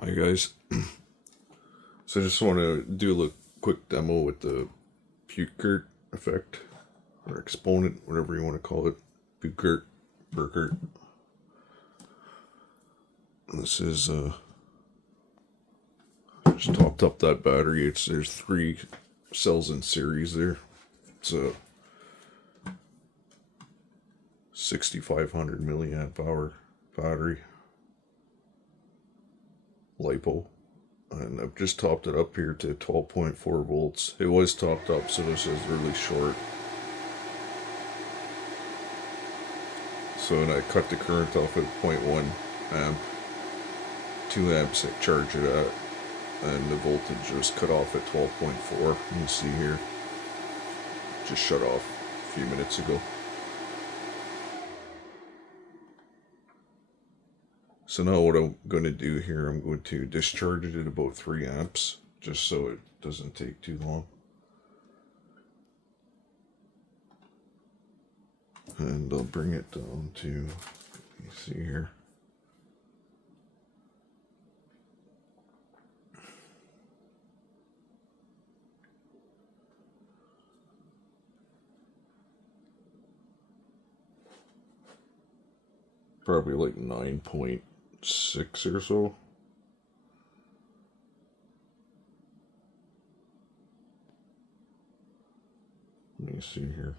Hi guys. So I just want to do a quick demo with the Peukert effect, or exponent, whatever you want to call it. Peukert. This is just topped up that battery. There's 3 cells in series there. It's a 6500 milliamp hour battery, LIPO. And I've just topped it up here to 12.4 volts. It was topped up, so this is really short. So and I cut the current off at 0.1 amp, 2 amps I charge it at, and the voltage was cut off at 12.4. You can see here, just shut off a few minutes ago. So now what I'm going to do here, I'm going to discharge it at about 3 amps, just so it doesn't take too long. And I'll bring it down to, you see here, probably like 9.6 or so. Let me see here.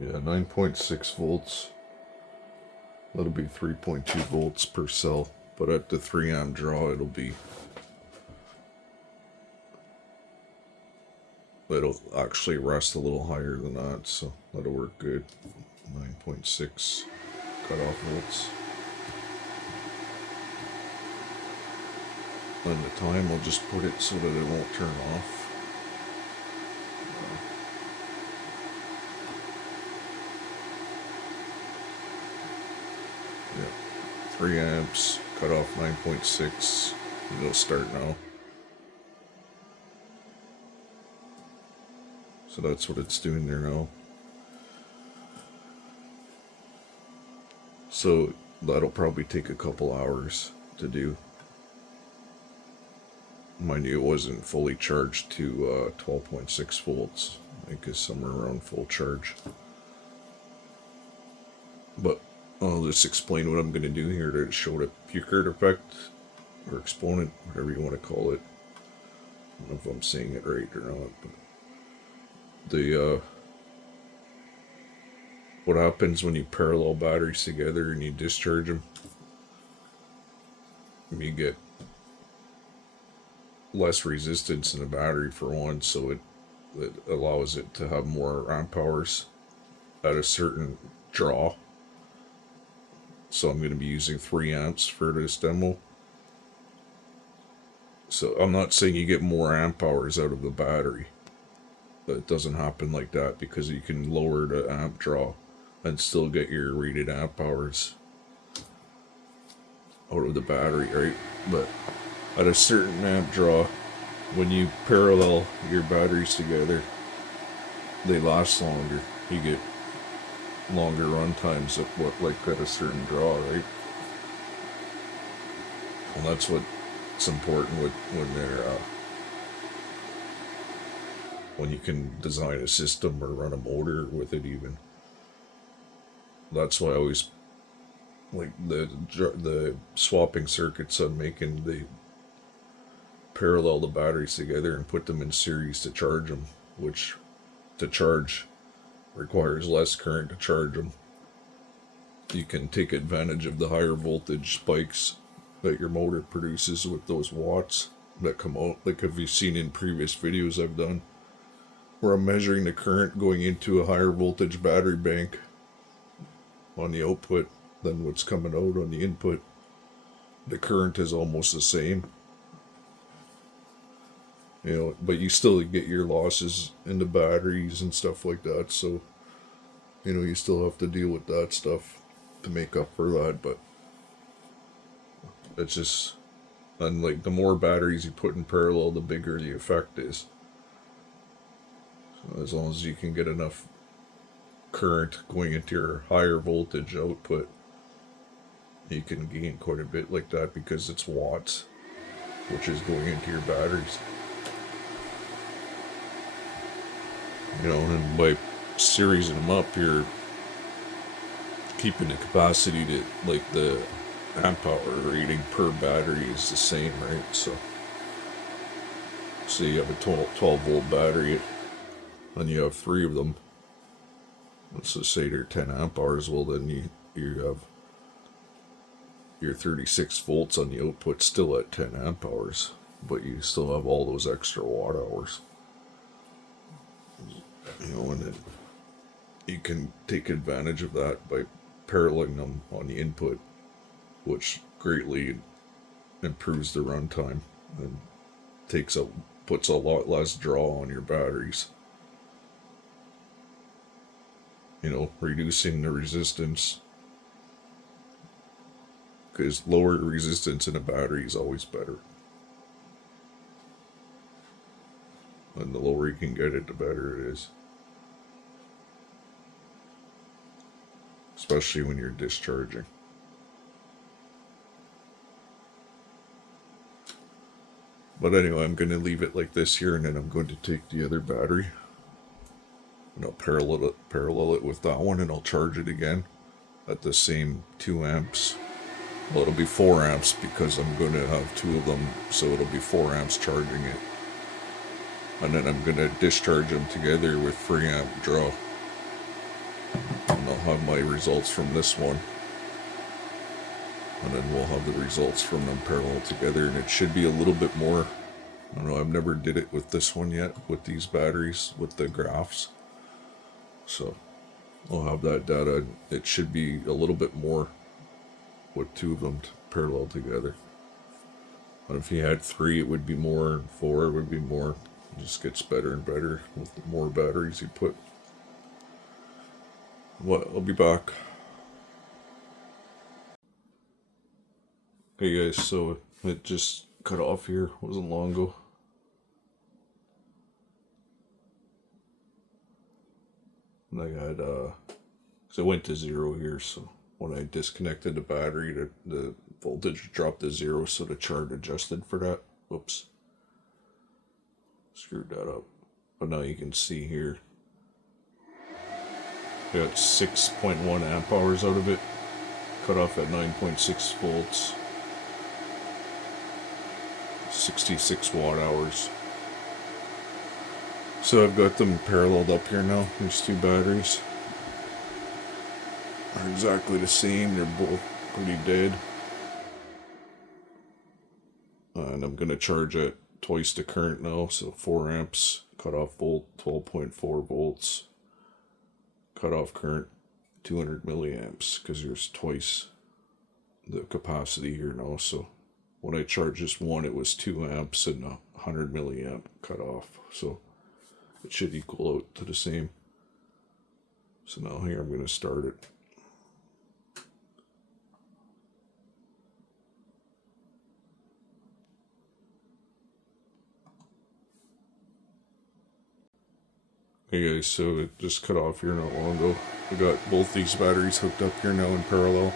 Yeah, 9.6 volts. That'll be 3.2 volts per cell. But at the 3 amp draw, it'll actually rest a little higher than that, so that'll work good. 9.6 cutoff volts. And the time, I'll just put it so that it won't turn off. Yeah, 3 amps, cut off 9.6. It'll start now. So that's what it's doing there now. So that'll probably take a couple hours to do. Mind you, it wasn't fully charged to 12.6 volts. I think it's somewhere around full charge. But I'll just explain what I'm going to do here to show the Peukert effect, or exponent, whatever you want to call it. I don't know if I'm saying it right or not, but what happens when you parallel batteries together and you discharge them, you get less resistance in the battery for one, so it allows it to have more amp hours at a certain draw. So I'm going to be using 3 amps for this demo. So I'm not saying you get more amp hours out of the battery. It doesn't happen like that, because you can lower the amp draw and still get your rated amp hours out of the battery, right? But at a certain amp draw, when you parallel your batteries together, they last longer. You get longer run times at at a certain draw, right? And that's what's important when they're when you can design a system or run a motor with it even. That's why I always like the swapping circuits I'm making. They parallel the batteries together and put them in series to charge them, which to charge requires less current to charge them. You can take advantage of the higher voltage spikes that your motor produces with those watts that come out. Like, have you seen in previous videos I've done where I'm measuring the current going into a higher voltage battery bank on the output than what's coming out on the input? The current is almost the same, but you still get your losses in the batteries and stuff like that. So, you still have to deal with that stuff to make up for that. But it's just, and like, the more batteries you put in parallel, the bigger the effect is. So as long as you can get enough current going into your higher voltage output, you can gain quite a bit like that because it's watts, which is going into your batteries. And by seriesing them up, you're keeping the capacity to, like, the amp hour rating per battery is the same, right? So you have a 12 volt battery and you have 3 of them. Let's just say they're 10 amp hours. Well, then you have your 36 volts on the output still at 10 amp hours, but you still have all those extra watt hours. And then you can take advantage of that by paralleling them on the input, which greatly improves the runtime and puts a lot less draw on your batteries. Reducing the resistance, because lower resistance in a battery is always better. And the lower you can get it, the better it is. Especially when you're discharging. But anyway, I'm going to leave it like this here, and then I'm going to take the other battery and I'll parallel it with that one, and I'll charge it again at the same 2 amps. Well, it'll be 4 amps because I'm going to have 2 of them, so it'll be 4 amps charging it. And then I'm going to discharge them together with 3 amp draw. And I'll have my results from this one. And then we'll have the results from them parallel together, and it should be a little bit more. I don't know, I've never did it with this one yet, with these batteries, with the graphs. So I'll have that data. It should be a little bit more with 2 of them parallel together. And if you had 3, it would be more, and 4, it would be more. It just gets better and better with the more batteries you put. Well, I'll be back. Hey guys, so it just cut off here. Wasn't long ago. And I got, so it went to 0 here, so when I disconnected the battery, the voltage dropped to 0, so the chart adjusted for that. Whoops. Screwed that up. But now you can see here, I got 6.1 amp hours out of it, cut off at 9.6 volts, 66 watt hours. So I've got them paralleled up here now. These 2 batteries are exactly the same. They're both pretty dead. And I'm going to charge at twice the current now. So 4 amps, cutoff volt 12.4 volts, cutoff current 200 milliamps, because there's twice the capacity here now. So when I charged this one, it was 2 amps and 100 milliamp cutoff. So it should equal out to the same. So now here I'm going to start it. Hey guys, so it just cut off here not long ago. I got both these batteries hooked up here now in parallel.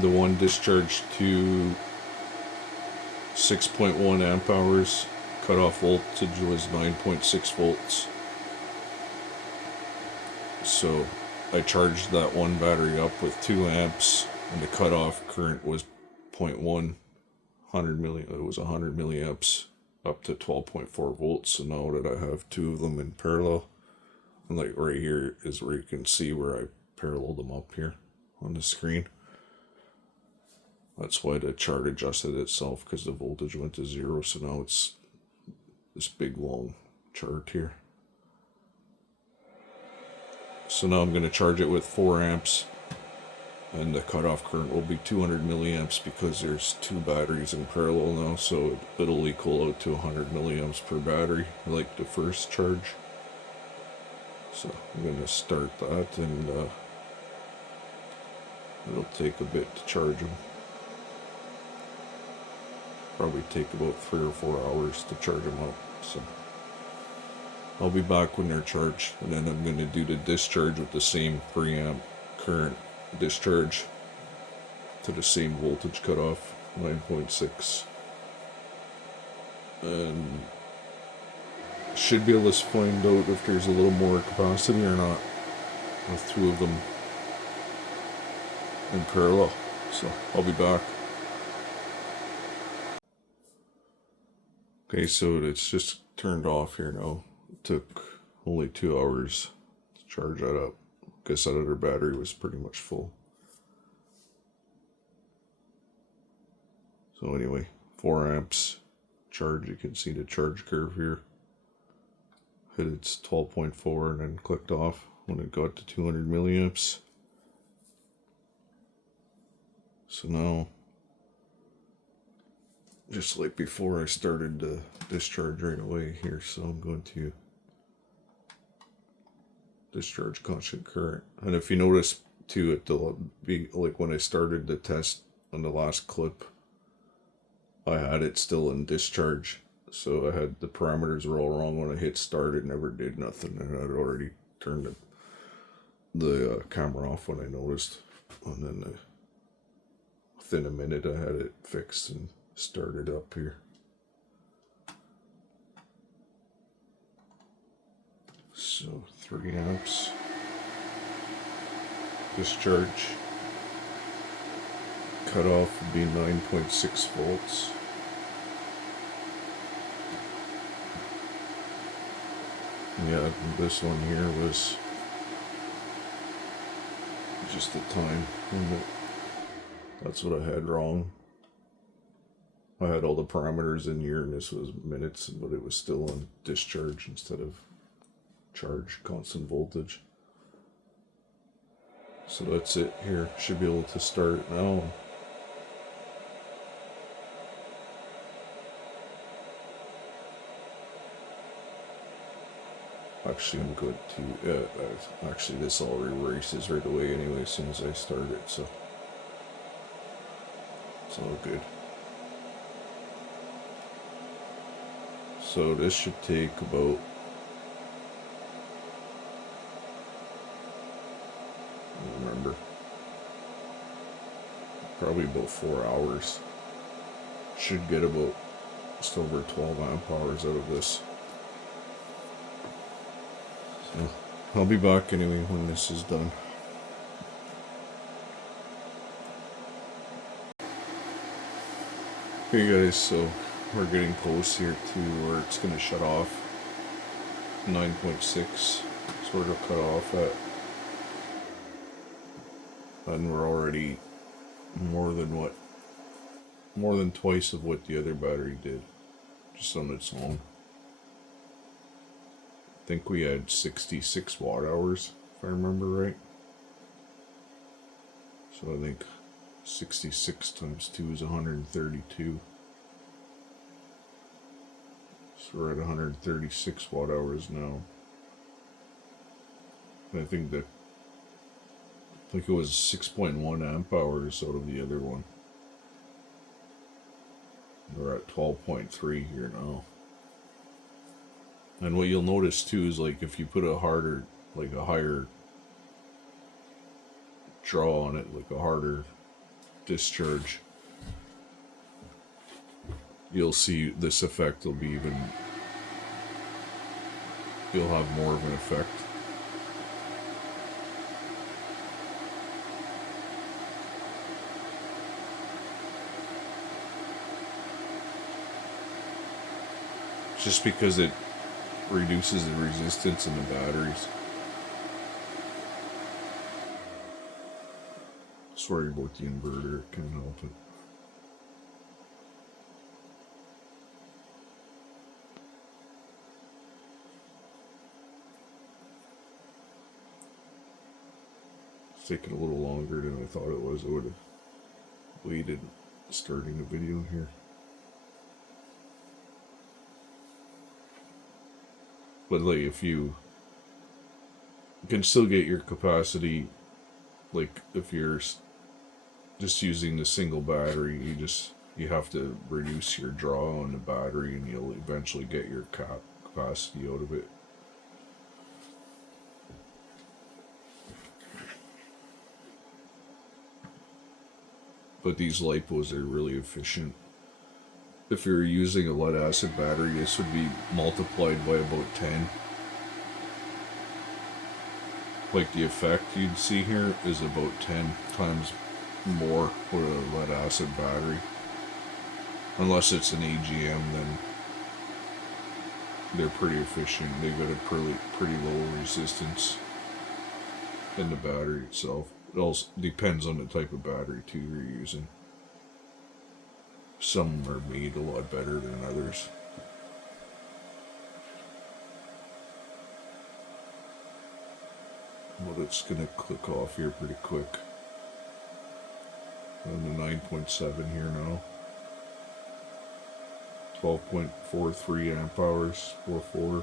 The one discharged to 6.1 amp hours. Cutoff voltage was 9.6 volts. So I charged that one battery up with 2 amps, and the cutoff current was 0.1, 100 milli. It was 100 milliamps up to 12.4 volts. So now that I have 2 of them in parallel, and like right here is where you can see where I paralleled them up here on the screen. That's why the chart adjusted itself, because the voltage went to 0. So now it's this big long chart here. So now I'm going to charge it with 4 amps, and the cutoff current will be 200 milliamps because there's 2 batteries in parallel now, so it'll equal out to 100 milliamps per battery, like the first charge. So I'm going to start that, and it'll take a bit to charge them. Probably take about 3 or 4 hours to charge them up. So I'll be back when they're charged, and then I'm going to do the discharge with the same preamp current discharge to the same voltage cutoff, 9.6. And should be able to find out if there's a little more capacity or not with two of them in parallel. So I'll be back. Okay, so it's just turned off here now. It took only 2 hours to charge that up. Guess that other battery was pretty much full. So anyway, 4 amps charge. You can see the charge curve here. Hit its 12.4 and then clicked off when it got to 200 milliamps. So now, just like before, I started to discharge right away here, so I'm going to discharge constant current. And if you notice too, it'll be like when I started the test on the last clip, I had it still in discharge. So I had the parameters were all wrong. When I hit start, it never did nothing, and I'd already turned the camera off when I noticed. And then within a minute, I had it fixed and started up here. So 3 amps discharge. Cutoff would be 9.6 volts. Yeah, this one here was just the time. That's what I had wrong. I had all the parameters in here, and this was minutes, but it was still on discharge instead of charge, constant voltage. So that's it here. Should be able to start now. Actually, I'm good to, actually this all erases right away anyway as soon as I start it, so it's all good. So this should take about, I don't remember, probably about 4 hours. Should get about just over 12 amp hours out of this. So I'll be back anyway when this is done. Okay guys, so we're getting close here to where it's going to shut off. 9.6 sort of cut off at, and we're already more than twice of what the other battery did, just on its own. I think we had 66 watt hours, if I remember right. So I think 66 times 2 is 132. So we're at 136 watt hours now. And I think it was 6.1 amp hours out of the other one. We're at 12.3 here now. And what you'll notice too is, like, if you put a higher draw on it, like a harder discharge, you'll see this effect will be you'll have more of an effect. Just because it reduces the resistance in the batteries. Sorry about the inverter, it can't help it. It's taking a little longer than I thought it was. I would have waited starting the video here. But like, if you can still get your capacity, like if you're just using the single battery, you have to reduce your draw on the battery, and you'll eventually get your capacity out of it. but these LIPOs are really efficient. If you're using a lead acid battery, this would be multiplied by about 10. Like the effect you'd see here is about 10 times more with a lead acid battery. Unless it's an AGM, then they're pretty efficient. They've got a pretty low resistance in the battery itself. It also depends on the type of battery too you're using. Some are made a lot better than others. But it's gonna click off here pretty quick. On the 9.7 here now. 12.43 amp hours, 4.4.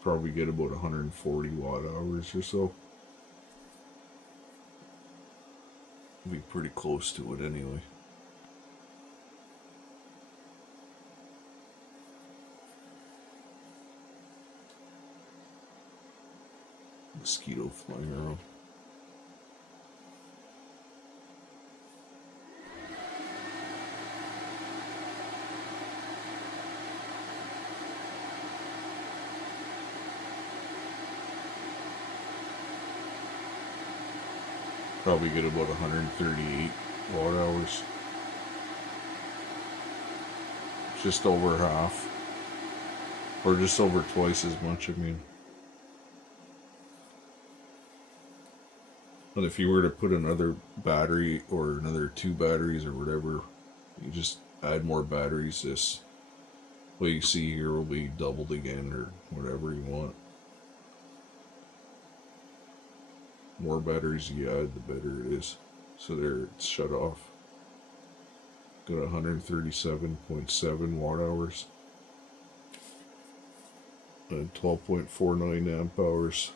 Probably get about 140 watt hours or so. Be pretty close to it anyway. Mosquito flying around. Probably get about 138 watt hours. Just over half. Or just over twice as much, I mean. And if you were to put another battery or another 2 batteries or whatever, you just add more batteries. This what you see here will be doubled again or whatever you want. More batteries you add, the better it is. So there, it's shut off. Got 137.7 watt hours. And 12.49 amp hours.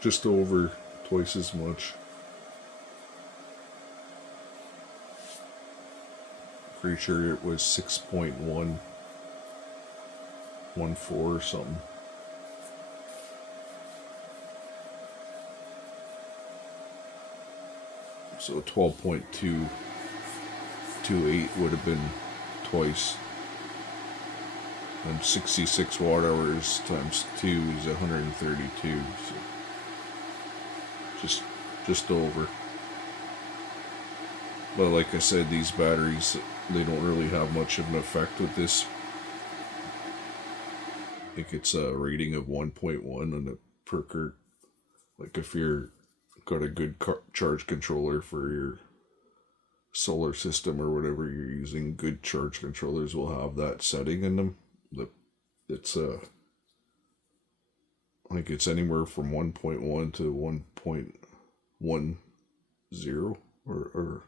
Just over twice as much. Pretty sure it was 6.114 or something. So 12.228 would have been twice. And 66 watt hours times 2 is 132. So just over. But like I said, these batteries, they don't really have much of an effect with this. I think it's a rating of 1.1 on the Peukert. Like if you're got a good charge controller for your solar system or whatever you're using, good charge controllers will have that setting in them. It's I think it's anywhere from 1.1 to 1.10 or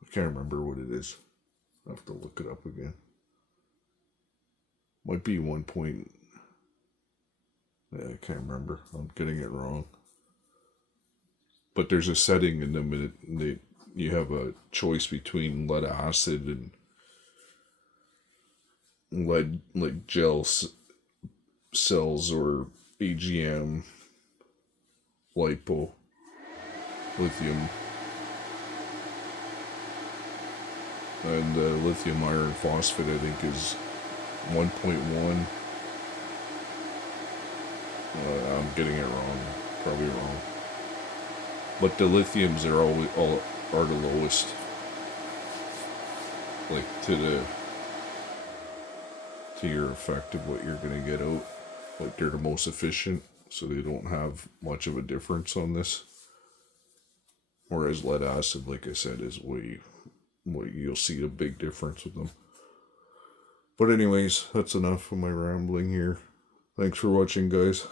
I can't remember what it is. I have to look it up again. Might be 1. I can't remember. I'm getting it wrong. But there's a setting in them, and you have a choice between lead acid and lead, like gel cells or AGM, LIPO, lithium, and lithium iron phosphate, I think, is 1.1. I'm getting it wrong, probably wrong. But the lithiums are all are the lowest, like to your effect of what you're gonna get out. Like they're the most efficient, so they don't have much of a difference on this. Whereas lead acid, like I said, is you'll see a big difference with them. But anyways, that's enough of my rambling here. Thanks for watching, guys.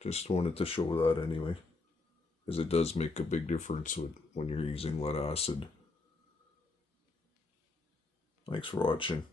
Just wanted to show that anyway, because it does make a big difference when you're using lead acid. Thanks for watching.